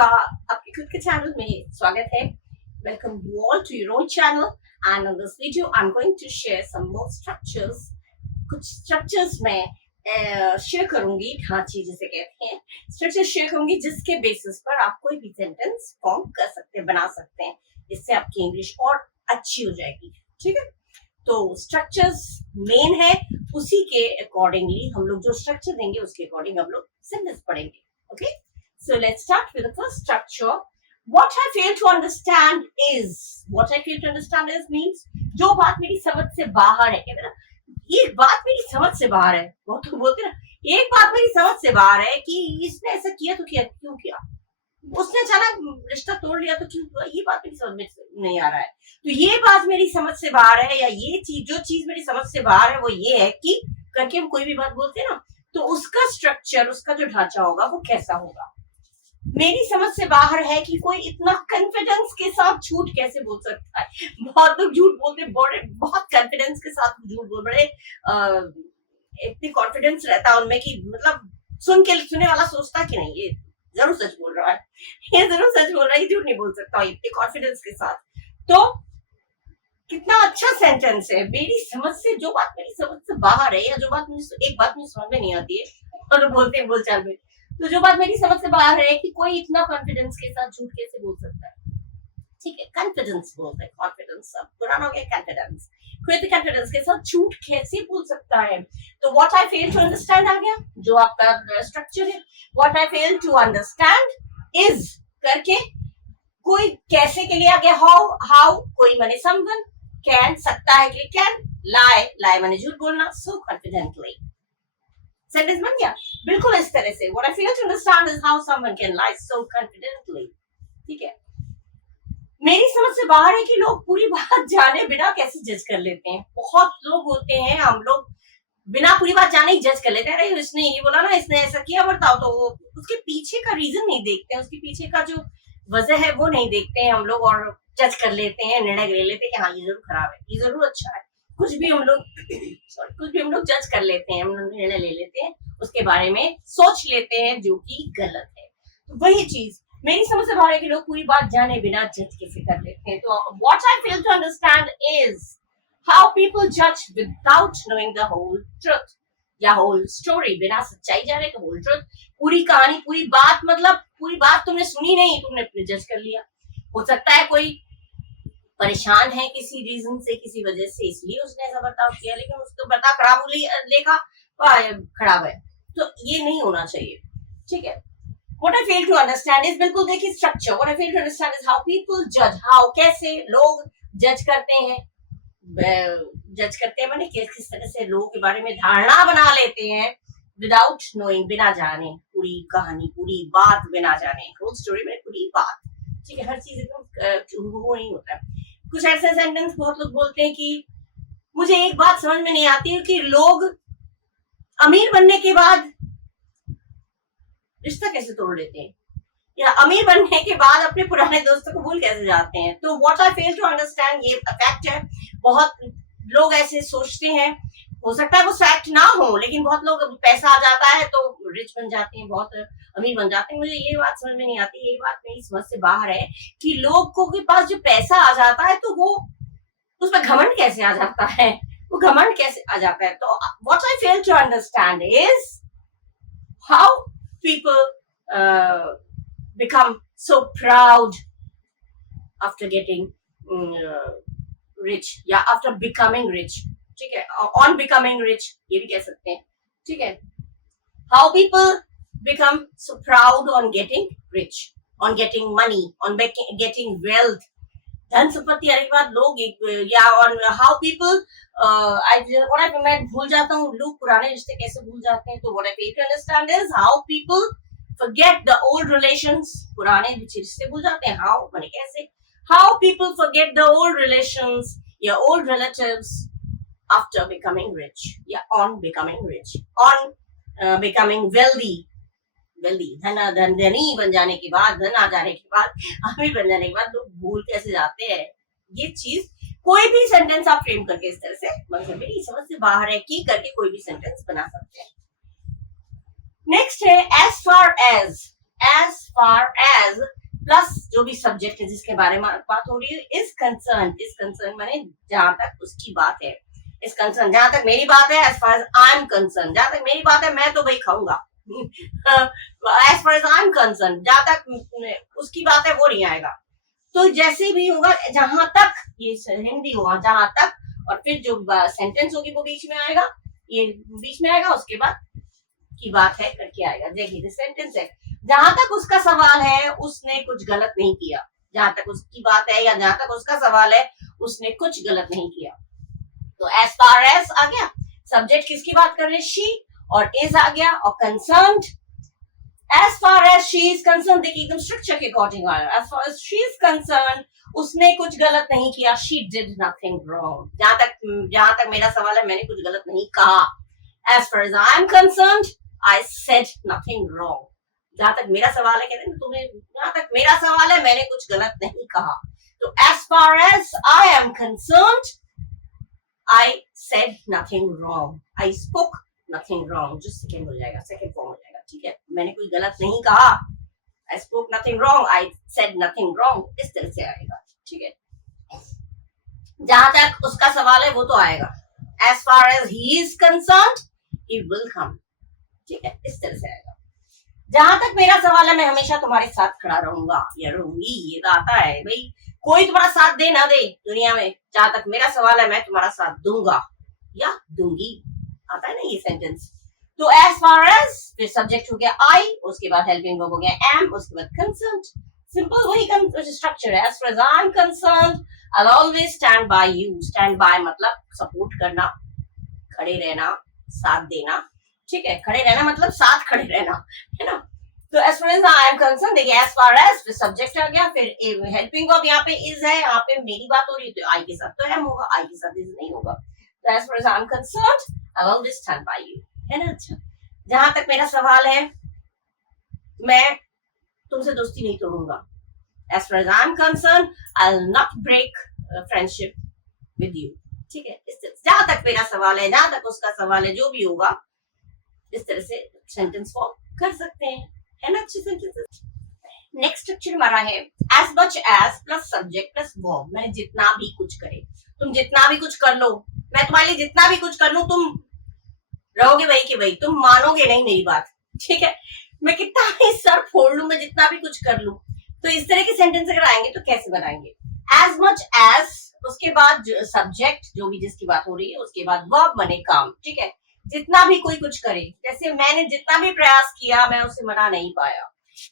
आपका आपके खुद के चैनल में स्वागत है। Welcome you all to your own channel and in this video I am going to share some more structures. कुछ स्ट्रक्चर्स मैं शेयर करूंगी, ढांचे जिसे कहते हैं, स्ट्रक्चर शेयर करूंगी जिसके बेसिस पर आप कोई भी सेंटेंस फॉर्म कर सकते हैं, बना सकते हैं। इससे आपकी इंग्लिश और अच्छी हो जाएगी। ठीक है, तो स्ट्रक्चर्स मेन है, उसी के अकॉर्डिंगली हम लोग जो स्ट्रक्चर देंगे उसके अकॉर्डिंग हम लोग सेंटेंस पढ़ेंगे। Okay, so let's start with the first structure. What I fail to understand is means जो बात मेरी समझ से बाहर है। कहते ना, एक बात मेरी समझ से बाहर है, वो तो बोलते ना, एक बात मेरी समझ से बाहर है कि इसने ऐसा किया तो किया क्यों किया, उसने अचानक रिश्ता तोड़ लिया तो क्यों हुआ, ये बात मेरी समझ में नहीं आ रहा है। तो ये बात मेरी समझ से बाहर है, या ये चीज जो चीज मेरी समझ से बाहर है वो ये है कि करके हम कोई भी बात बोलते हैं ना, तो उसका स्ट्रक्चर, उसका जो ढांचा होगा वो कैसा होगा। मेरी समझ से बाहर है कि कोई इतना कॉन्फिडेंस के साथ झूठ कैसे बोल सकता है। बहुत लोग झूठ बोलते, बड़े बहुत कॉन्फिडेंस के साथ झूठ बोल, बड़े इतनी कॉन्फिडेंस रहता है उनमें कि मतलब सुनने वाला सोचता कि नहीं ये जरूर सच बोल रहा है, ये जरूर सच बोल रहा है, ये झूठ नहीं बोल सकता इतनी कॉन्फिडेंस के साथ। तो कितना अच्छा सेंटेंस है, मेरी समझ से, जो बात मेरी समझ से बाहर है, या जो बात मुझे, एक बात मुझे समझ में नहीं आती है और बोलते हैं बोलचाल में, तो जो बात मेरी समझ से बाहर है कि कोई इतना कॉन्फिडेंस के साथ झूठ कैसे बोल सकता है। ठीक है, कॉन्फिडेंस बोलते हैं, कॉन्फिडेंस अब पुराना हो गया, कॉन्फिडेंस, कोई कॉन्फिडेंस के साथ झूठ कैसे बोल सकता है। तो what I fail to understand आ गया, जो आपका स्ट्रक्चर है। What I fail to understand is करके कोई कैसे के लिए आ गया, हाउ कोई माने समवन, कैन सकता है कि कैन, लाई माने झूठ बोलना, सो कॉन्फिडेंटली सेंटेंस बन गया बिल्कुल इस तरह से। What I fail to understand is how someone can lie so confidently. ठीक है, मेरी समझ से बाहर है कि लोग पूरी बात जाने बिना कैसे जज कर लेते हैं। बहुत लोग होते हैं, हम लोग बिना पूरी बात जाने ही जज कर लेते हैं, अरे इसने ये बोला ना, इसने ऐसा किया, बताओ, तो वो उसके पीछे का रीजन नहीं देखते हैं, उसके पीछे का जो वजह है वो नहीं देखते हैं हम लोग, और जज कर लेते हैं, निर्णय ले लेते हैं कि हाँ ये जरूर खराब है, ये जरूर अच्छा है। कुछ भी हम लोग जज कर लेते हैं, हम लोग निर्णय ले लेते हैं, उसके बारे में सोच लेते हैं जो कि गलत है। तो वही चीज मेरी समझ से बाहर है कि लोग पूरी बात जाने बिना जज कैसे कर लेते हैं। तो what I fail to understand is how people जज without knowing the whole truth, या होल स्टोरी, बिना सच्चाई जाने तो होल ट्रुथ, पूरी कहानी, पूरी बात, मतलब पूरी बात तुमने सुनी नहीं, तुमने जज कर लिया। हो सकता है कोई परेशान है किसी रीजन से, किसी वजह से, इसलिए उसने ऐसा बर्ताव किया, लेकिन उसको बर्ताव खराब लेखा खराब है, तो ये नहीं होना चाहिए। ठीक है, What I fail to understand is, बिल्कुल देखिए structure, What I fail to understand is how people judge, how कैसे लोग जज करते हैं, माने किस तरह से लोगों के बारे में धारणा बना लेते हैं, विदाउट नोइंग, बिना जाने पूरी कहानी, पूरी बात, बिना जाने, होल स्टोरी में पूरी बात। ठीक है, हर चीज एकदम वो नहीं होता है। कुछ ऐसे सेंटेंस बहुत लोग बोलते हैं कि मुझे एक बात समझ में नहीं आती है कि लोग अमीर बनने के बाद रिश्ता कैसे तोड़ लेते हैं, या अमीर बनने के बाद अपने पुराने दोस्तों को भूल कैसे जाते हैं। तो what I fail to understand, ये फैक्ट है, बहुत लोग ऐसे सोचते हैं, हो सकता है वो फैक्ट ना हो, लेकिन बहुत लोग, पैसा आ जाता है तो रिच बन जाते हैं, बहुत अमीर बन जाते हैं। मुझे ये बात समझ में नहीं आती, ये बात मेरी समझ से बाहर है कि लोगों के पास जो पैसा आ जाता है तो वो उसमें घमंड कैसे आ जाता है, वो घमंड कैसे आ जाता है। तो what I fail to understand is how people become so proud after getting rich, या after becoming rich। ठीक है, on becoming rich ये भी कह सकते हैं। ठीक है, how people become so proud on getting rich, on getting money, on getting wealth, धन संपत्ति आने के बाद लोग या on how people और मैं भूल जाता हूँ, लोग पुराने रिश्ते कैसे भूल जाते हैं। तो what I fail to understand is how people forget the old relations, पुराने रिश्ते भूल जाते हैं, how माने कैसे, how people forget the old relations या old relatives after becoming rich, या on becoming rich, on becoming wealthy, धनी बन जाने के बाद, धन आ जाने के बाद, अमीर बन जाने के बाद लोग भूल कैसे जाते हैं। ये चीज कोई भी सेंटेंस आप फ्रेम करके इस तरह से, मतलब मेरी समझ से बाहर है कि करके कोई भी सेंटेंस बना सकते हैं। नेक्स्ट है as far as, as far as plus जो भी सब्जेक्ट है जिसके बारे में बात हो रही है इज कंसर्न माने जहां तक उसकी बात है, इज कंसर्न जहां तक मेरी बात है, as far as I'm concerned जहां तक मेरी बात है मैं तो भाई खाऊंगा as far as I'm concerned जहां तक उसकी बात है वो नहीं आएगा। तो जैसे भी होगा जहां तक ये हिंदी होगा जहां तक, और फिर जो सेंटेंस होगी वो बीच में आएगा, ये बीच में आएगा, उसके बाद की बात है करके आएगा। देखिए सेंटेंस है जहां तक उसका सवाल है उसने कुछ गलत नहीं किया, जहां तक उसकी बात है या जहां तक उसका सवाल है उसने कुछ गलत नहीं किया। तो एज फार एज आ गया, सब्जेक्ट किसकी बात कर रहे हैं, शी, और इज आ गया, और concerned as far as she is concerned, देखिए एकदम स्ट्रक्चर के अकॉर्डिंग आया, as far as she is concerned उसने कुछ गलत नहीं किया, she did nothing wrong जहां तक मेरा सवाल है मैंने कुछ गलत नहीं कहा। as far as I am concerned I said nothing wrong जहां तक मेरा सवाल है, कहते हैं तुम्हें जहां तक मेरा सवाल है मैंने कुछ गलत नहीं कहा। तो as far as I am concerned I said nothing wrong, I spoke nothing wrong, जो सेकंड हो जाएगा, सेकंड फॉर्म हो जाएगा, ठीक है, मैंने कोई गलत नहीं कहा, I spoke nothing wrong, I said nothing wrong, इस तरह से आएगा, ठीक है। जहां तक उसका सवाल है वो तो आएगा, as far as he is concerned he will come, ठीक है, इस तरह से आएगा। जहां तक मेरा सवाल है मैं हमेशा तुम्हारे साथ खड़ा रहूंगा या रहूंगी, ये तो आता है भाई, कोई तुम्हारा साथ दे ना दे दुनिया में, जहां तक मेरा सवाल है मैं तुम्हारा साथ दूंगा या दूंगी, आता है ना ये सेंटेंस। तो as far as फिर सब्जेक्ट हो गया I, उसके बाद हेल्पिंग वर्ब हो गया am, उसके बाद concerned, सिंपल वही स्ट्रक्चर है। as far as I'm concerned I'll always stand by you, stand by मतलब सपोर्ट करना, खड़े रहना, साथ देना, ठीक है, खड़े रहना मतलब साथ खड़े रहना, है ना। तो as far as I am concerned, देखिए as far as फिर सब्जेक्ट आ गया, फिर हेल्पिंग वर्ब यहाँ पे is है, यहाँ पे मेरी बात हो रही है तो I के साथ तो am होगा, I के साथ is नहीं होगा। तो as far as I'm concerned I'll always stand by you, है ना। अच्छा, जहां तक मेरा सवाल है मैं तुमसे दोस्ती नहीं तोड़ूंगा, as far as I'm concerned I'll not break friendship with you, ठीक है, इस तरह जहां तक मेरा सवाल है, जहां तक उसका सवाल है, जो भी होगा इस तरह से सेंटेंस फॉर्म कर सकते हैं, है ना। अच्छे सेंटेंसेस। नेक्स्ट स्ट्रक्चर हमारा है as much as plus subject plus verb, मैंने जितना भी कुछ करे, तुम जितना भी कुछ कर लो, मैं तुम्हारे लिए जितना भी कुछ कर लूं तुम रहोगे वही के वही, तुम मानोगे नहीं मेरी बात, ठीक है, मैं कितना भी सर फोड़ लूं, मैं जितना भी कुछ कर लूं। तो इस तरह के सेंटेंस अगर आएंगे तो कैसे बनाएंगे, as much as उसके बाद सब्जेक्ट जो भी जिसकी बात हो रही है, उसके बाद वर्ब माने काम, ठीक है, जितना भी कोई कुछ करे, जैसे मैंने जितना भी प्रयास किया मैं उसे मना नहीं पाया,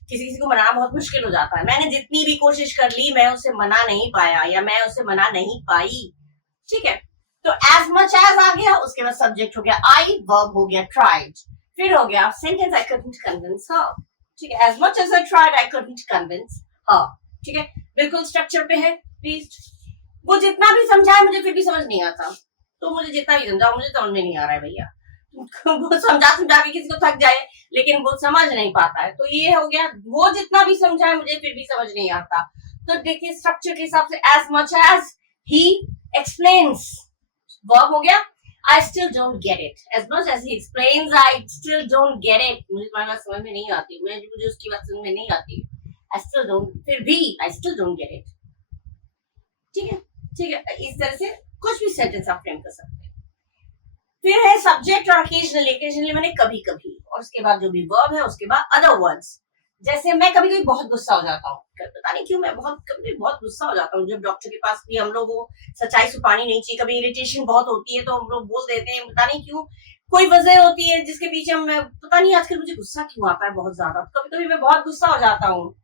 किसी को मनाना बहुत मुश्किल हो जाता है, मैंने जितनी भी कोशिश कर ली मैं उसे मना नहीं पाया या मैं उसे मना नहीं पाई, ठीक है। तो as much as आ गया, उसके बाद सब्जेक्ट हो गया I, वर्ब हो गया tried, फिर हो गया sentence I couldn't convince her, ठीक है, as much as I tried I couldn't convince her, ठीक है, बिल्कुल स्ट्रक्चर पे है प्लीज। वो जितना भी समझाए मुझे फिर भी समझ नहीं आता, तो मुझे जितना भी समझाओ मुझे समझ में नहीं आ रहा है भैया, वो समझा के किसी को थक जाए लेकिन वो समझ नहीं पाता है, तो ये हो गया वो जितना भी समझाए मुझे फिर भी समझ नहीं आता। तो देखिए स्ट्रक्चर के हिसाब से as much as he explains, verb हो गया I still don't get it, as much as he explains I still don't get it, मुझे तुम्हारी बात समझ में नहीं आती, मुझे उसकी बात समझ में नहीं आती, I still don't, फिर भी I still don't get it, ठीक है, ठीक है, इस तरह से कुछ भी सेंटेंस आप फ्रेम कर सकते हैं। फिर है सब्जेक्ट और occasionally मैंने कभी कभी, और उसके बाद जो भी वर्ब है उसके बाद अदर वर्ड्स, जैसे मैं कभी कभी बहुत गुस्सा हो जाता हूँ, पता नहीं क्यों मैं कभी बहुत गुस्सा हो जाता हूँ, जब डॉक्टर के पास भी हम लोग वो सच्चाई छुपानी नहीं चाहिए, कभी इरिटेशन बहुत होती है तो हम लोग बोल देते हैं, पता नहीं क्यों कोई वजह होती है जिसके पीछे मैं पता नहीं आजकल मुझे गुस्सा क्यों आता है बहुत ज्यादा, कभी कभी मैं बहुत गुस्सा हो जाता हूँ।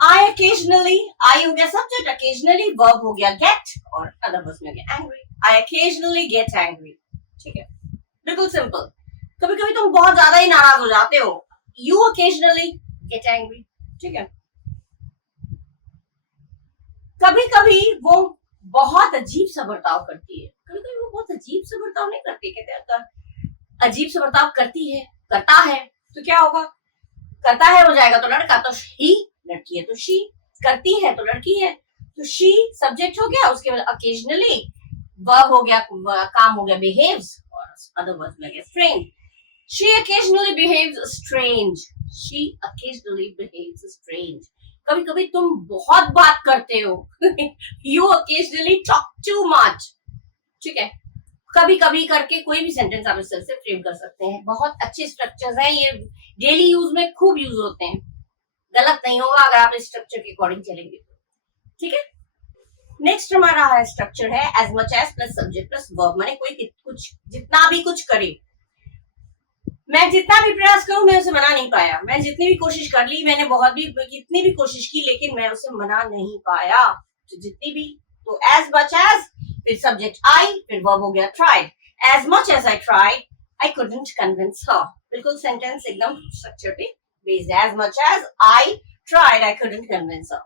I occasionally, I हो गया सब्जेक्ट, occasionally वर्ब हो गया get, और अदर वर्ड्स में हो गया angry, I occasionally get angry, ठीक है, बिल्कुल सिंपल। कभी कभी तुम बहुत ज्यादा ही नाराज हो जाते हो, you occasionally get angry, ठीक है। कभी कभी वो बहुत अजीब सा बर्ताव करती है, कभी कभी वो बहुत अजीब सा बर्ताव नहीं करती, कहते हैं अजीब सा बर्ताव करती है, करता है, तो क्या होगा, करता है हो जाएगा तो लड़का, तो ही, लड़की है तो शी, करती है तो लड़की है, तो शी सब्जेक्ट हो गया, उसके बाद occasionally वर्ब हो गया, काम हो गया behaves, और अदर वर्ड्स में गया strange, she occasionally behaves strange, She occasionally behaves strange. कभी कभी तुम बहुत बात करते हो. You occasionally talk too much. ठीक है. कभी कभी करके कोई भी सेंटेंस आप इस तरह से फ्रेम कर सकते हैं. बहुत अच्छे स्ट्रक्चर्स हैं, ये डेली यूज में खूब यूज होते हैं. गलत नहीं होगा अगर आप इस स्ट्रक्चर के अकॉर्डिंग चलेंगे तो. ठीक है. नेक्स्ट हमारा स्ट्रक्चर है as much as plus subject plus verb. माने कोई कुछ जितना भी कुछ करे, मैं जितना भी प्रयास करूं मैं उसे मना नहीं पाया. मैं जितनी भी कोशिश कर ली, मैंने बहुत भी कितनी भी कोशिश की, लेकिन मैं उसे मना नहीं पाया. तो जितनी भी, तो एज मच एज, फिर सब्जेक्ट आई, फिर वर्ब हो गया tried. As much as I tried I couldn't convince her. बिल्कुल सेंटेंस एकदम स्ट्रक्चर पे based. As much as I tried I couldn't convince her.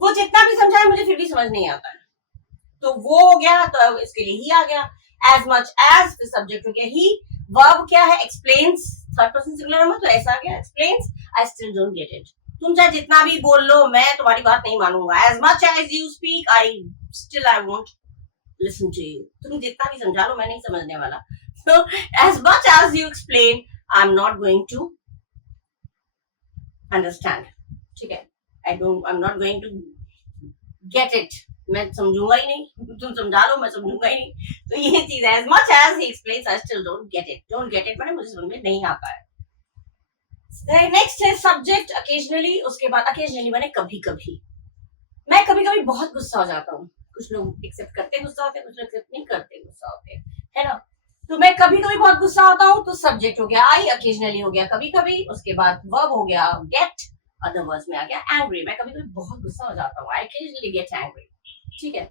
वो जितना भी समझाए मुझे फिर भी समझ नहीं आता है, तो वो हो गया. तो इसके लिए ही आ गया. एज मच एज, फिर सब्जेक्ट हो गया ही. वर्ब क्या है? एक्सप्लेन्स. थर्ड पर्सन सिंगुलर में तो ऐसा आ गया explains. I still don't get it. तुम चाहे जितना भी बोल लो, मैं तुम्हारी बात नहीं मानूंगा. As much as you speak I still I won't listen to you. तुम जितना भी समझा लो, मैं नहीं समझने वाला. So as much as you explain, I'm not going to understand. ठीक है. I'm not going to get it. मैं समझूंगा ही नहीं. तुम समझा लो, मैं समझूंगा ही नहीं. तो ये चीज है. As much as he explains, I still don't get it. Don't get it मैंने मुझे समझ में नहीं आता है. नेक्स्ट है सब्जेक्ट occasionally. उसके बाद occasionally मैंने कभी कभी. मैं कभी कभी बहुत गुस्सा हो जाता हूँ. कुछ लोग एक्सेप्ट करते गुस्सा होते हैं, कुछ लोग एक्सेप्ट नहीं करते गुस्सा होते हैं, है ना. तो मैं कभी कभी बहुत गुस्सा होता हूँ, तो सब्जेक्ट हो गया आई, occasionally हो गया कभी कभी. उसके बाद वर्ब हो गया गेट, अदर वर्ड्स में आ गया एंग्री. मैं कभी कभी बहुत गुस्सा हो जाता हूँ. आई occasionally get angry. ठीक है.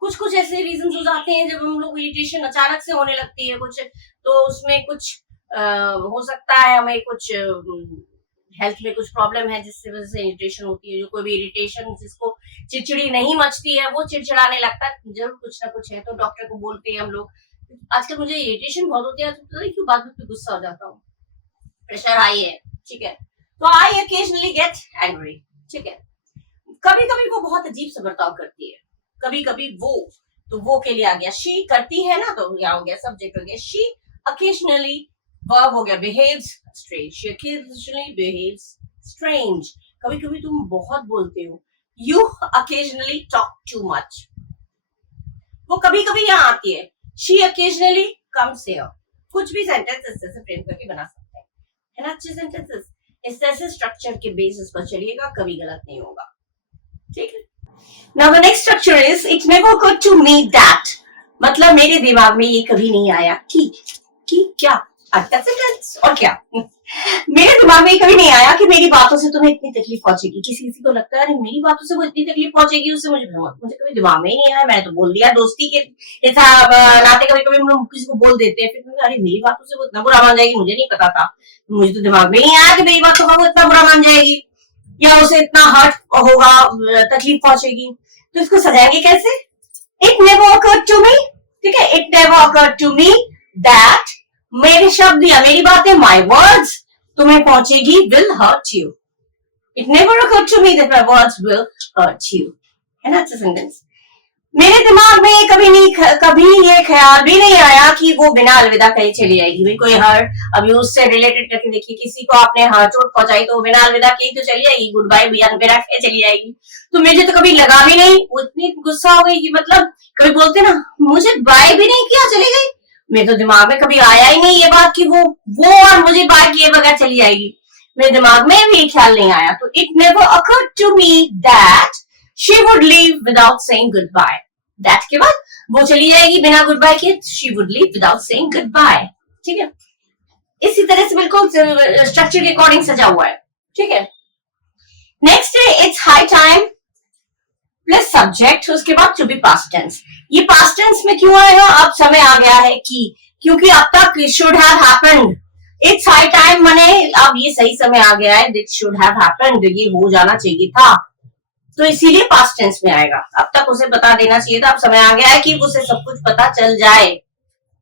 कुछ कुछ ऐसे रीजंस हो जाते हैं जब हम लोग इरिटेशन अचानक से होने लगती है कुछ, तो उसमें कुछ हो सकता है हमें कुछ हेल्थ में कुछ प्रॉब्लम है जिससे वजह से इरिटेशन होती है. जो कोई भी इरिटेशन जिसको चिड़चिड़ी नहीं मचती है, वो चिड़चिड़ाने लगता है, जरूर कुछ ना कुछ है. तो डॉक्टर को बोलते हैं हम लोग, आजकल मुझे इरिटेशन बहुत होती है, तो क्यों बात में गुस्सा हो जाता हूँ, प्रेशर हाई है. ठीक है. तो आई occasionally get angry. ठीक है. कभी कभी वो बहुत अजीब सा बर्ताव करती है. कभी कभी वो, तो वो के लिए आ गया शी. करती है ना, तो यहाँ हो गया सब्जेक्ट हो गया शी. occasionally वर्ब हो गया behaves strange. She occasionally behaves strange. कभी कभी तुम बहुत बोलते हो. You occasionally talk too much. वो कभी कभी यहाँ आती है. She occasionally comes here. कुछ भी सेंटेंस इस तरह से फ्रेम करके बना सकते हैं, है ना. अच्छे सेंटेंसेस इस तरह से स्ट्रक्चर के बेसिस पर चलिएगा, कभी गलत नहीं होगा. ठीक है. Now the next structure is it never occurred to me that. मतलब मेरे दिमाग में ये कभी नहीं आया कि क्या सेंटेंस और क्या. मेरे दिमाग में ये कभी नहीं आया कि मेरी बातों से तुम्हें इतनी तकलीफ पहुंचेगी. किसी किसी को लगता है अरे मेरी बातों से वो इतनी तकलीफ पहुंचेगी, उससे मुझे कभी दिमाग में ही नहीं आया. मैंने तो बोल दिया. दोस्ती के हिसाब नाते कभी कभी हम लोग किसी को बोल देते हैं, फिर अरे मेरी बातों से वो इतना बुरा मान जाएगी, मुझे नहीं पता था. मुझे तो दिमाग में नहीं आया कि मेरी बातों का वो इतना बुरा मान जाएगी या उसे इतना हर्ट होगा, तकलीफ पहुंचेगी. तो इसको सजाएंगे कैसे? It never occurred to me. ठीक है. It never occurred to me that मेरे शब्द या मेरी बातें, my words, तुम्हें पहुंचेगी, will hurt you. It never occurred to me that my words will hurt you. है ना अच्छा सेंटेंस. मेरे दिमाग में कभी ये ख्याल भी नहीं आया कि वो बिना अलविदा कहे चली जाएगी. भाई कोई हर्ट, अभी उससे रिलेटेड करके देखिए, किसी को आपने चोट पहुंचाई तो वो बिना अलविदा कही तो चली जाएगी, गुड बाय बिना कहे चली जाएगी. तो मुझे तो कभी लगा भी नहीं. वो इतनी गुस्सा हो गई कि मतलब कभी बोलते ना, मुझे बाय भी नहीं किया चली गई. मेरे तो दिमाग में कभी आया ही नहीं ये बात कि वो और मुझे बाय किए बगैर चली जाएगी. मेरे दिमाग में भी ख्याल नहीं आया. तो it never occurred to me that she would leave without saying goodbye. That के बाद वो चली जाएगी बिना गुड बाय के. she would leave without saying goodbye. ठीक है. इसी तरह से बिल्कुल स्ट्रक्चर के अकॉर्डिंग सजा हुआ है. ठीक है. नेक्स्ट है it's high time plus subject. उसके बाद टू बी पास्ट टेंस. ये पास्ट टेंस में क्यों आएगा? अब समय आ गया है क्योंकि अब तक should have happened. It's high time माने अब ये सही समय आ गया है. इट शुड हैव हैपेंड, ये हो जाना चाहिए था, तो इसीलिए पास्ट टेंस में आएगा. अब तक उसे बता देना चाहिए था, अब समय आ गया है कि उसे सब कुछ पता चल जाए.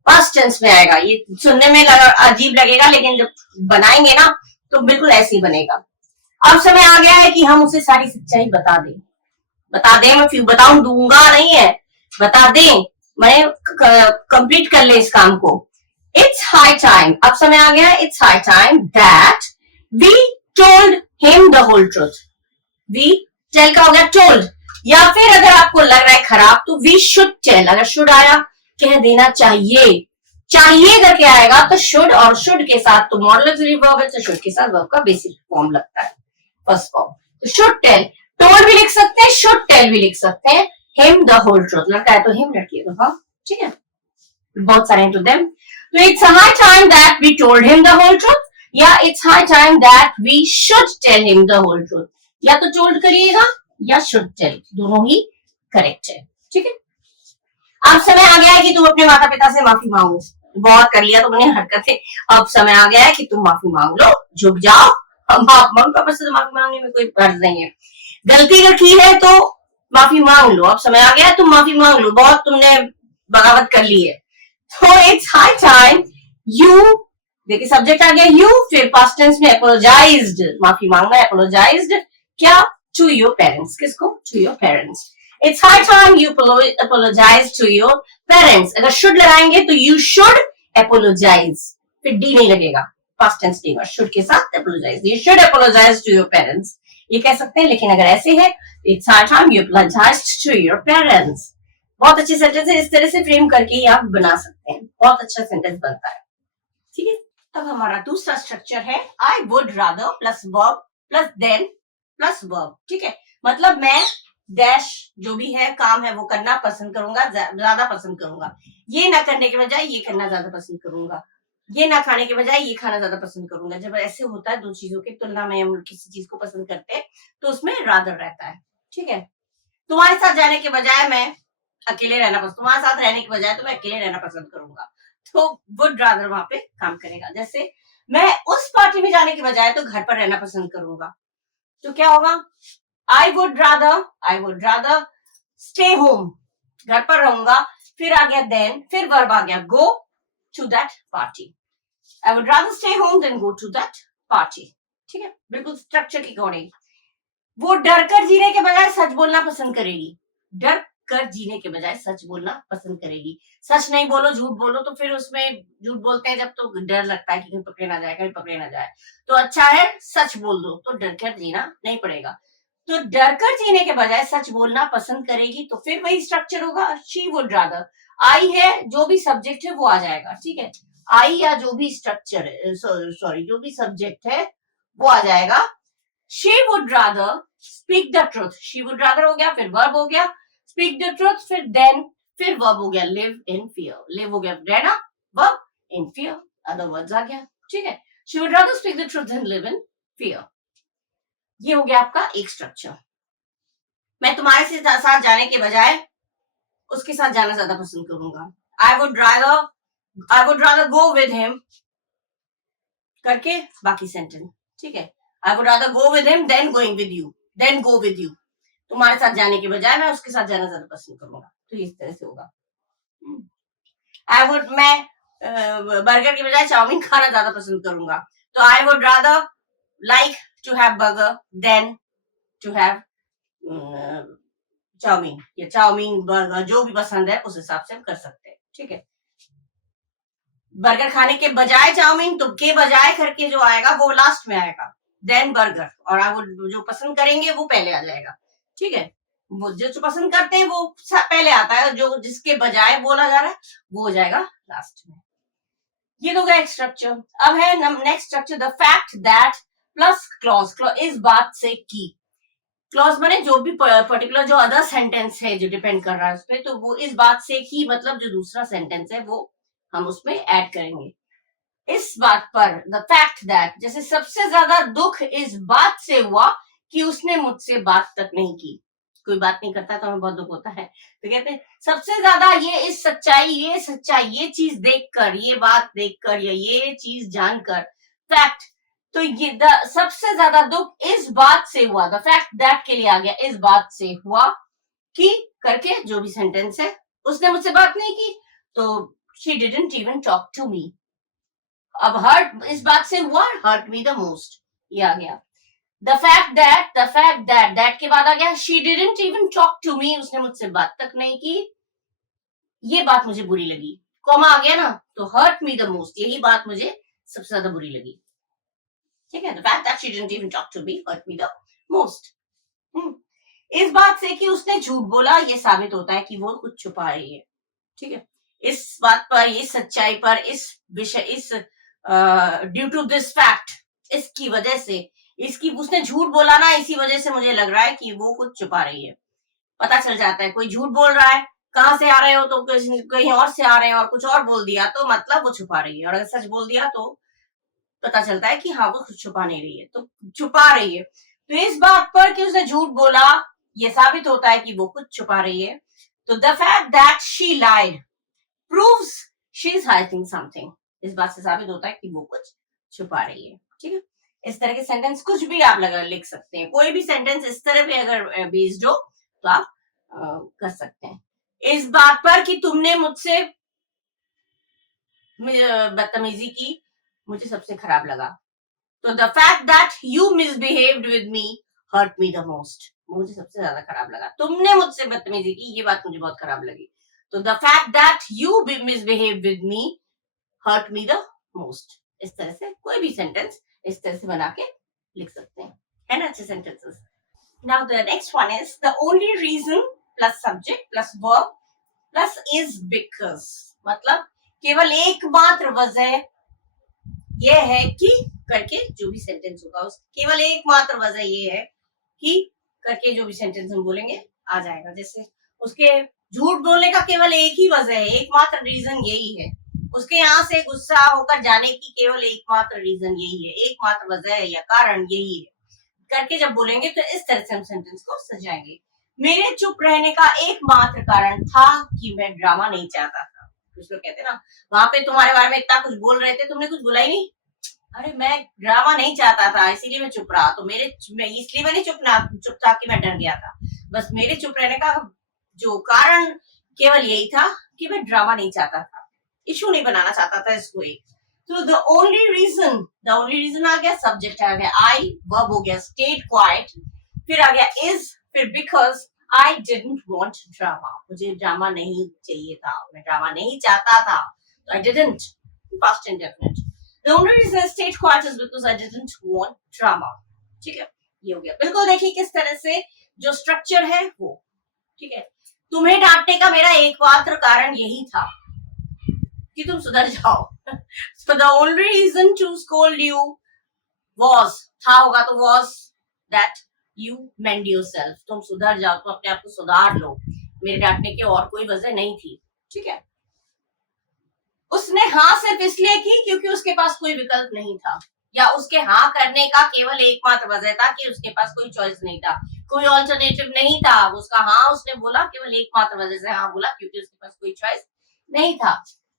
पास्ट टेंस में आएगा. ये सुनने में अजीब लगेगा, लेकिन जब बनाएंगे ना तो बिल्कुल ऐसे ही बनेगा. अब समय आ गया है कि हम उसे सारी सच्चाई बता दें. मैं फिर दूंगा नहीं है, बता दें, मैं कंप्लीट कर ले इस काम को. It's high time. अब समय आ गया. It's high time that we told him the whole truth. We tell का हो गया told. या फिर अगर आपको लग रहा है खराब तो we should tell. अगर should आया कह देना चाहिए. चाहिए करके आएगा तो should और should के साथ तो मॉडल ऑक्सिलरी वर्ब है तो should के साथ वर्ब का बेसिक फॉर्म लगता है. फर्स्ट फॉर्म तो should tell. told भी लिख सकते हैं, should tell भी लिख सकते हैं. him the whole truth. लड़का है तो him, लड़की है तो हाँ. ठीक है. both सारे to them. So it's a high time that we told him the whole truth. या it's high time that we should tell him the whole truth. या तो told करिएगा या should tell, दोनों ही करेक्ट है. ठीक है. अब समय आ गया है कि तुम अपने माता पिता से माफी मांगो. बहुत कर लिया तुमने हरकतें. अब समय आ गया है कि तुम माफी मांग लो. झुक जाओ. मम्मी पापा से तो माफी मांगने में कोई फर्ज नहीं है. गलती अगर की है तो माफी मांग लो. अब समय आ गया है तुम माफी मांग लो. बहुत तुमने बगावत कर ली है. So it's high time you, देखिए सब्जेक्ट आ गया you, फिर पास्ट टेंस में apologized, माफी मांगना, apologized क्या? To your parents. किसको? To your parents. It's high time you apologize to your parents. अगर should लगाएंगे तो you should apologize. फिर D नहीं लगेगा. पास्ट टेंस नहीं होगा. should के साथ apologize. You should apologize to your parents. ये कह सकते हैं, लेकिन अगर ऐसे है it's high time you apologize to your parents. बहुत अच्छी सेंटेंस है. इस तरह से फ्रेम करके ही आप बना सकते हैं. बहुत अच्छा सेंटेंस बनता है. ठीक है. अब हमारा दूसरा स्ट्रक्चर है I would rather plus verb plus than plus verb. ठीक है. मतलब मैं डैश जो भी है काम है वो करना पसंद करूंगा, ज्यादा पसंद करूंगा. ये ना करने के बजाय ये करना ज्यादा पसंद करूंगा. ये ना खाने के बजाय ये खाना ज्यादा पसंद करूंगा. जब ऐसे होता है दो चीजों की तुलना में हम किसी चीज को पसंद करते हैं तो उसमें रादर रहता है. ठीक है. तुम्हारे साथ जाने के बजाय मैं अकेले रहना पसंद, तुम्हारे साथ रहने के बजाय तो मैं अकेले रहना पसंद करूंगा. तो वुड रादर वहां पे काम करेगा. जैसे मैं उस पार्टी में जाने के बजाय तो घर पर रहना पसंद करूंगा. तो क्या होगा? आई वुड रादर स्टे होम, घर पर रहूंगा. फिर आ गया देन, फिर वर्ब आ गया go to that party. I would rather stay home than go to that party. ठीक है. बिल्कुल स्ट्रक्चर के अकॉर्डिंग. वो डर कर जीने के बजाय सच बोलना पसंद करेगी. डर कर जीने के बजाय सच बोलना पसंद करेगी. सच नहीं बोलो, झूठ बोलो तो फिर उसमें झूठ बोलते हैं जब तो डर लगता है कि कहीं पकड़े ना जाए, कहीं पकड़े ना जाए. तो अच्छा है सच बोल दो तो डर कर जीना नहीं पड़ेगा. तो डर कर जीने के बजाय सच बोलना पसंद करेगी. तो फिर वही स्ट्रक्चर होगा. She would rather. आई है, जो भी सब्जेक्ट है वो आ जाएगा. ठीक है. आई या जो भी स्ट्रक्चर है, सॉरी जो भी सब्जेक्ट है वो आ जाएगा. She would rather speak the truth. She would rather हो गया, फिर वर्ब हो गया स्पीक द ट्रूथ, फिर देन, फिर वर्ब हो गया लिव इन फियर. लिव हो गया रहना, verb in fear, other words आ गया. ठीक है. She would rather speak the truth than live in fear. ये हो गया आपका एक स्ट्रक्चर. मैं तुम्हारे साथ जाने के बजाय उसके साथ जाना ज्यादा पसंद करूंगा. I would rather go with him करके बाकी सेंटेंस. ठीक है. I would rather go with him than going with you, than go with you. तुम्हारे साथ जाने के बजाय मैं उसके साथ जाना ज्यादा पसंद करूंगा. तो इस तरह से होगा. आई वुड, मैं बर्गर के बजाय चाउमीन खाना ज्यादा पसंद करूंगा. तो I would rather like to have burger than to have chow mein. या चाउमीन बर्गर जो भी पसंद है उस हिसाब से हम कर सकते हैं. ठीक है. बर्गर खाने के बजाय चाउमीन, तो के बजाय करके जो आएगा वो लास्ट में आएगा. देन बर्गर, और आई वुड जो पसंद करेंगे वो पहले आ जाएगा. ठीक है. वो जो पसंद करते हैं वो पहले आता है, जो जिसके बजाय बोला जा रहा है वो हो जाएगा लास्ट में. ये तो गया एक स्ट्रक्चर. अब है next structure the fact that plus clause. Clause इस बात से की. क्लॉज माने जो भी पर्टिकुलर जो अदर सेंटेंस है जो डिपेंड कर रहा है उस पर, तो वो इस बात से की मतलब जो दूसरा सेंटेंस है वो हम उसमें ऐड करेंगे. इस बात पर द फैक्ट दैट, जैसे सबसे ज्यादा दुख इस बात से हुआ कि उसने मुझसे बात तक नहीं की. कोई बात नहीं करता तो हमें बहुत दुख होता है. तो कहते हैं सबसे ज्यादा ये सच्चाई, ये चीज देखकर, ये बात देखकर या ये चीज जानकर. फैक्ट, तो ये सबसे ज्यादा दुख इस बात से हुआ. द फैक्ट दैट के लिए आ गया इस बात से हुआ कि करके जो भी सेंटेंस है. उसने मुझसे बात नहीं की तो she didn't even talk to me. अब हर्ट इस बात से हुआ, हर्ट मी द मोस्ट, ये आ गया. द फैक्ट दैट के बाद आ गया she didn't even talk to me. उसने मुझसे बात तक नहीं की, ये बात मुझे बुरी लगी. कॉमा आ गया ना, तो हर्ट मी द मोस्ट, यही बात मुझे सबसे ज्यादा बुरी लगी। ठीक है, the fact that she didn't even talk to me hurt me the most. इस बात से कि उसने झूठ बोला, ये साबित होता है कि वो कुछ छुपा रही है। ठीक है, इस बात पर, इस सच्चाई पर, इस विषय, इस ड्यू टू दिस फैक्ट, इसकी वजह से, इसकी, उसने झूठ बोला ना, इसी वजह से मुझे लग रहा है कि वो कुछ छुपा रही है। पता चल जाता है कोई झूठ बोल रहा है, कहाँ से आ रहे हो तो कहीं और से आ रहे हैं, और कुछ और बोल दिया तो मतलब वो छुपा रही है, और अगर सच बोल दिया तो पता चलता है कि हाँ वो कुछ छुपा नहीं रही है, तो छुपा रही है। तो इस बात पर कि उसने झूठ बोला, ये साबित होता है कि वो कुछ छुपा रही है। तो the fact that she lied proves she is hiding something, इस बात से साबित होता है कि वो कुछ छुपा रही है। ठीक है, इस तरह के सेंटेंस कुछ भी आप लिख सकते हैं, कोई भी सेंटेंस इस तरह पे अगर बेस्ड हो तो आप कर सकते हैं। इस बात पर कि तुमने मुझसे बदतमीजी की, मुझे सबसे खराब लगा। तो the fact that you misbehaved with me hurt me the most, मुझे सबसे ज्यादा खराब लगा। तुमने मुझसे बदतमीजी की, ये बात मुझे बहुत खराब लगी। तो the fact that you misbehaved with me hurt me the most. इस तरह से कोई भी सेंटेंस इस तरह से बना के लिख सकते हैं, है ना, अच्छे sentences. Now the next one is the only reason plus subject plus verb plus is because, मतलब केवल एकमात्र वजह यह है कि करके जो भी सेंटेंस होगा उस केवल एकमात्र वजह ये है कि करके जो भी सेंटेंस हम बोलेंगे आ जाएगा। जैसे उसके झूठ बोलने का केवल एक ही वजह है, एकमात्र रीजन यही है, उसके यहाँ से गुस्सा होकर जाने की केवल एकमात्र रीजन यही है, एकमात्र वजह है या कारण यही है, करके जब बोलेंगे तो इस तरह से हम सेंटेंस को सजाएंगे। मेरे चुप रहने का एकमात्र कारण था कि मैं ड्रामा नहीं चाहता था। कुछ लोग कहते हैं ना, वहां पे तुम्हारे बारे में इतना कुछ बोल रहे थे, तुमने कुछ बोला ही नहीं। अरे मैं ड्रामा नहीं चाहता था, इसीलिए मैं चुप रहा। तो इसलिए मैंने चुप था कि मैं डर गया था। बस मेरे चुप रहने का जो कारण केवल यही था कि मैं ड्रामा नहीं चाहता था, इशू नहीं बनाना चाहता था इसको एक। तो द ओनली रीजन आ गया, सब्जेक्ट आ गया आई, वर्ब हो गया स्टेट क्वाइट, फिर आ गया इज, फिर because I didn't want drama, मुझे ड्रामा नहीं चाहिए था, मैं ड्रामा नहीं चाहता था। तो I didn't, past indefinite. The only reason I stayed quiet is because I didn't want drama. ठीक है, ये हो गया। बिल्कुल देखिए किस तरह से जो स्ट्रक्चर है वो, ठीक है। तुम्हें डांटने का मेरा एकमात्र कारण यही था कि तुम सुधर जाओ। So the only reason to scold you was, था होगा तो was that you mend yourself, तुम सुधर जाओ, तुम अपने आप को सुधार लो, मेरे डांटने की और कोई वजह नहीं थी। ठीक है, उसने हाँ सिर्फ इसलिए की क्योंकि उसके पास कोई विकल्प नहीं था, या उसके हाँ करने का केवल एकमात्र वजह था कि उसके पास कोई चॉइस नहीं था, कोई ऑल्टरनेटिव नहीं था। उसका हाँ उसने बोला केवल एकमात्र वजह से हाँ बोला, क्योंकि उसके पास कोई चॉइस नहीं था।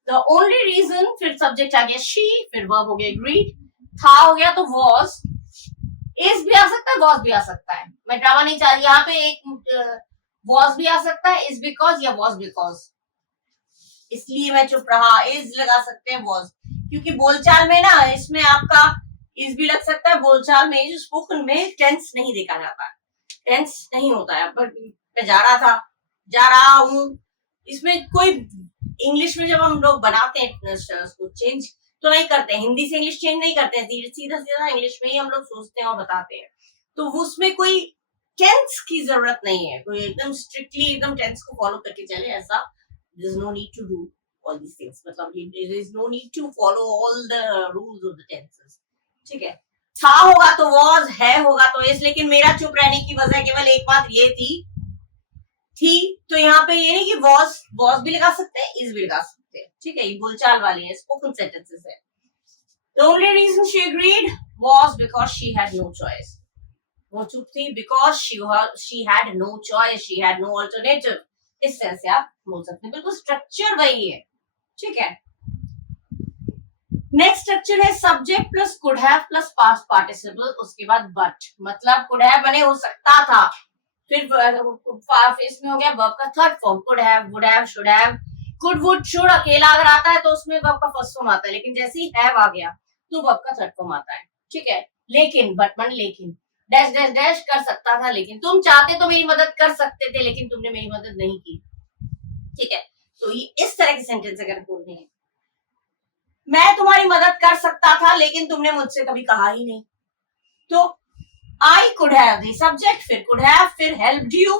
द ओनली रीजन, फिर सब्जेक्ट आ गया शी, फिर वर्ब हो गया एग्रीड, था हो गया तो वॉज, इज भी आ सकता है, वॉज भी आ सकता है। मैं ड्रामा नहीं चाह रही, यहाँ पे एक वॉज भी आ सकता है, इज बिकॉज या वॉज बिकॉज, इसलिए मैं चुप रहा, इज लगा सकते हैं वॉज, क्योंकि बोलचाल में ना इसमें आपका इज भी लग सकता है। बोलचाल में जो स्पोकन में टेंस नहीं देखा जाता, टेंस नहीं होता है। पर मैं जा रहा था, जा रहा हूँ, इसमें कोई इंग्लिश में जब हम लोग बनाते हैं उसको चेंज तो नहीं करते, हिंदी से इंग्लिश चेंज नहीं करते हैं, सीधा सीधा इंग्लिश में ही हम लोग सोचते हैं और बताते हैं। तो उसमें कोई टेंस की जरूरत नहीं है, कोई एकदम स्ट्रिक्टली एकदम टेंस को फॉलो करके चले, ऐसा there's no need to do all these things, मतलब there is no need to follow all the rules of the tenses। ठीक है, था होगा तो was, है होगा तो is, लेकिन मेरा चुप रहने की वजह केवल एक बात ये थी। तो यहाँ पे ये नहीं कि was भी लगा सकते हैं, is भी लगा सकते हैं। ठीक है, ये बोलचाल वाली है, स्पोकन सेंटेंसेस है। The only reason she agreed was because she had no choice, वो चुप थी because she had no choice, she had no alternative। इस तरह से आप बोल सकते हैं, बिल्कुल स्ट्रक्चर वही है। ठीक है, नेक्स्ट स्ट्रक्चर है subject plus could have plus past participle, उसके बाद बट, मतलब कुड हैव बने हो सकता था, फिर इसमें हो गया वर्ब का third form, could have, would have, should have. Could would should अकेला अगर आता है तो उसमें वर्ब का फर्स्ट फॉर्म आता है, लेकिन जैसे ही हैव आ गया तो वर्ब का थर्ड फॉर्म आता है। ठीक है, लेकिन बट मन लेकिन डैश डैश डैश कर सकता था, लेकिन तुम चाहते तो मेरी मदद कर सकते थे, लेकिन तुमने मेरी मदद नहीं की। ठीक है, तो ये इस तरह के सेंटेंस अगर बोलने हैं, मैं तुम्हारी मदद कर सकता था लेकिन तुमने मुझसे कभी कहा ही नहीं, तो I could have the subject, फिर could have, फिर helped you.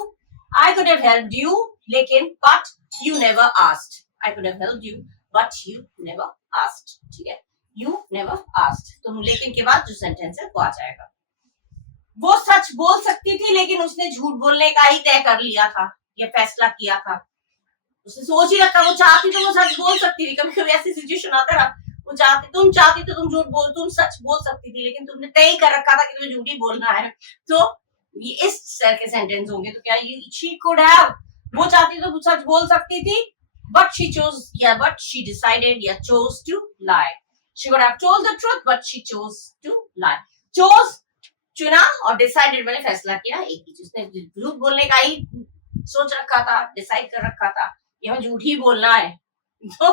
I could have helped you, लेकिन but you never asked. I could have helped you, but you never asked. ठीक है, you never asked. तो लेकिन के बाद जो सेंटेंस है वो आ जाएगा। वो सच बोल सकती थी लेकिन उसने झूठ बोलने का ही तय कर लिया था, ये फैसला किया था। उसने सोच ही रखा, वो चाहती तो वो सच बोल सकती थी। कभी कभी ऐसी सिचुएशन आता है, वो तुम चाहती तो तुम झूठ बोल, तुम सच बोल सकती थी, लेकिन तुमने तय कर रखा था कि तुम्हें झूठ ही बोलना है। तो ये इस तरह के सेंटेंस होंगे। तो क्या शी कुड हैव, वो चाहती तो सच बोल सकती थी, बट शी चोज, या बट शी डिसाइडेड या chose to lie. She could have told the truth but she chose to lie. Chose चुना और डिसाइडेड मैंने फैसला किया एक ही चीज, उसने झूठ बोलने का ही सोच रखा था, डिसाइड कर रखा था कि हमें झूठ ही बोलना है। तो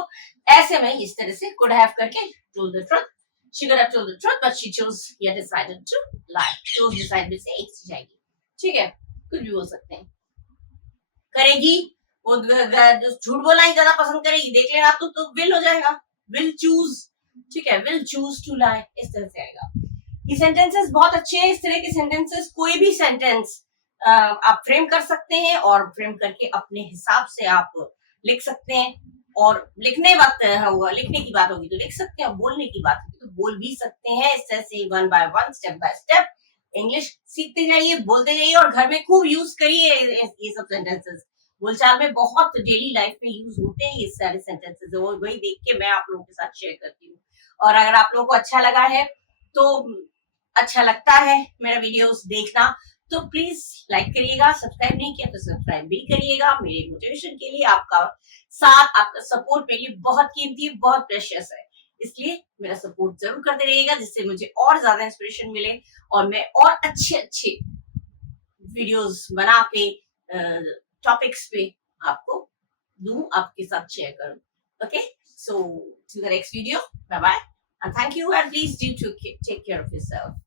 ऐसे में इस तरह से could have करके told the truth, she could have told the truth but she chose या decided to lie, chose decide में से एक चीज आएगी। ठीक है, कुछ भी बोल सकते हैं। करेगी वो जो झूठ बोलना ही ज्यादा पसंद करेगी, देख लेना तो will हो जाएगा, will choose। ठीक है, will choose to lie, इस तरह से आएगा। ये सेंटेंसेस बहुत अच्छे हैं। इस तरह के सेंटेंसेस, कोई भी सेंटेंस आप फ्रेम कर सकते हैं और फ्रेम करके अपने हिसाब से आप लिख सकते हैं। और लिखने वक्त हुआ, लिखने की बात होगी तो लिख सकते हैं, बोलने की बात होगी तो बोल भी सकते हैं। इस तरह से one by one, step by step English सीखते जाइए, बोलते जाइए और घर में खूब यूज करिए ये सब सेंटेंसेस। बोलचाल में बहुत डेली लाइफ में यूज होते हैं ये सारे सेंटेंसेस, वही देख के मैं आप लोगों के साथ शेयर करती हूँ। और अगर आप लोगों को अच्छा लगा है, तो अच्छा लगता है मेरा वीडियोस देखना, तो प्लीज लाइक करिएगा, सब्सक्राइब नहीं किया तो सब्सक्राइब भी करिएगा। मेरे मोटिवेशन के लिए आपका साथ, आपका सपोर्ट मेरे लिए बहुत कीमती है, बहुत प्रेशियस है, इसलिए मेरा सपोर्ट जरूर करते रहिएगा, जिससे मुझे और ज्यादा इंस्पिरेशन मिले और मैं और अच्छे वीडियोस बना के टॉपिक्स पे आपको दूं, आपके साथ शेयर करूं। Okay, so to the next video, bye bye and thank you, and please do take care of yourself.